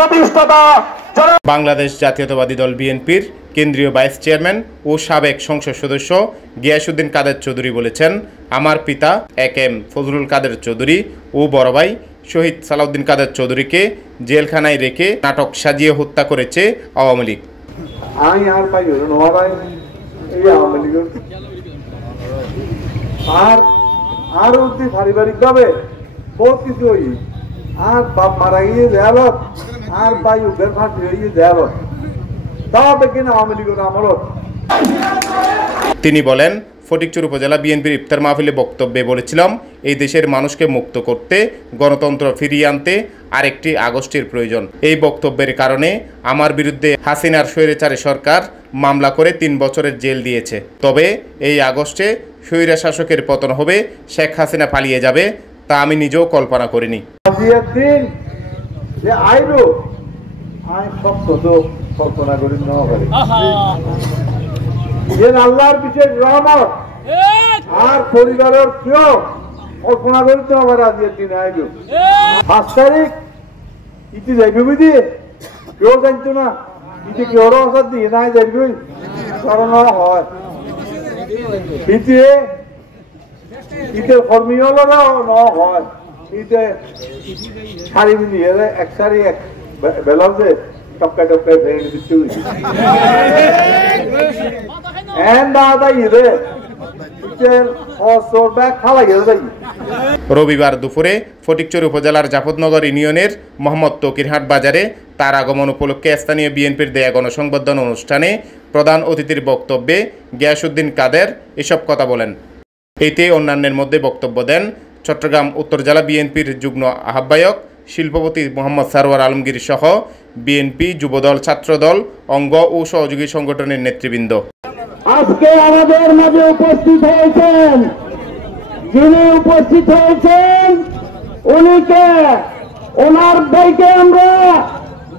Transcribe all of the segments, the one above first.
প্রতিষ্ঠাতা বাংলাদেশ জাতীয়তাবাদী দল বিএনপির কেন্দ্রীয় ভাইস চেয়ারম্যান ও সাবেক সংসদ সদস্য গিয়াসউদ্দিন কাদের চৌধুরী বলেছেন, আমার পিতা এম ফজলুল কাদের চৌধুরী ও বড় ভাই শহীদ সালাউদ্দিন কাদের চৌধুরীকে জেলখানায় রেখে নাটক সাজিয়ে হত্যা করেছে আওয়ামী লীগ। আর পারিবারিকভাবে বহুত কিছু হই আর বাপ মারা গিয়ে দেয়ালত আর ভাই উগের ফাঁসি হয়ে দেয়ালত তবে কিনা আওয়ামী লীগের আমলত। তিনি বলেন, ফটিকছড়ি উপজেলা বিএনপির ইফতার মাহফিলে বক্তব্যে বলেছিলাম, এই দেশের মানুষকে মুক্ত করতে, গণতন্ত্র ফিরিয়ে আনতে আরেকটি আগস্টের প্রয়োজন। এই বক্তব্যের কারণে আমার বিরুদ্ধে হাসিনার স্বৈরাচারী সরকার মামলা করে 3 বছরের জেল দিয়েছে। তবে এই আগস্টে স্বৈরা শাসকের পতন হবে, শেখ হাসিনা পালিয়ে যাবে, তা আমি নিজেও কল্পনা করিনি। কল্পনা করি আল্লাহর বিশেষ রহমত আর পরিবারের কেউ কল্পনা করি তো আবার আজকের দিন আইল 5 তারিখ ইতি যাইবে বুঝি কেউ জানতো না ইতি কেউ অবস্থা দিয়ে নাই যাইবে কারণ হয় ইতে কর্মী হলো না হয় ইতে শাড়ি মিলিয়ে এক শাড়ি এক বেলাউজে টপকায় টপকায় ফেলে দিচ্ছে রবিবার দুপুরে ফটিকছড়ি উপজেলার জাফরনগর ইউনিয়নের মোহাম্মদ তকিরহাট বাজারে তার আগমন উপলক্ষে স্থানীয় বিএনপির দেয়া গণসংবর্ধনা অনুষ্ঠানে প্রধান অতিথির বক্তব্যে গিয়াসউদ্দিন কাদের এসব কথা বলেন। এতে অন্যান্যের মধ্যে বক্তব্য দেন চট্টগ্রাম উত্তর জেলা বিএনপির যুগ্ম আহ্বায়ক শিল্পপতি মোহাম্মদ সারওয়ার আলমগীর সহ বিএনপি, যুবদল, ছাত্রদল, অঙ্গ ও সহযোগী সংগঠনের নেতৃবৃন্দ। আজকে আমাদের মাঝে উপস্থিত হয়েছেন, যিনি উপস্থিত হয়েছেন উনিকে ওনার ভাইকে আমরা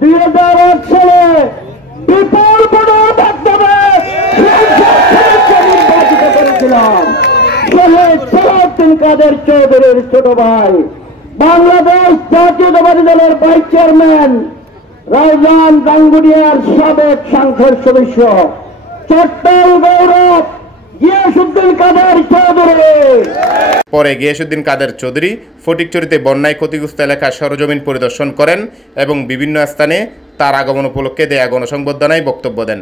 2008 সালে বিপুল ভোটের মাধ্যমে নির্বাচিত করেছিলাম। শহীদ সালাউদ্দিন কাদের চৌধুরীর ছোট ভাই, বাংলাদেশ জাতীয়তাবাদী দলের ভাইস চেয়ারম্যান, রায়জান গাঙ্গুরিয়ার সাবেক সংসদ সদস্য, চট্টল গৌরব গিয়াসউদ্দিন কাদের চৌধুরী। পরে গিয়াসউদ্দিন কাদের চৌধুরী ফটিকছড়িতে বন্যায় ক্ষতিগ্রস্ত এলাকার সরজমিন পরিদর্শন করেন এবং বিভিন্ন স্থানে তার আগমন উপলক্ষে দেয়া গণসংবর্ধনায় বক্তব্য দেন।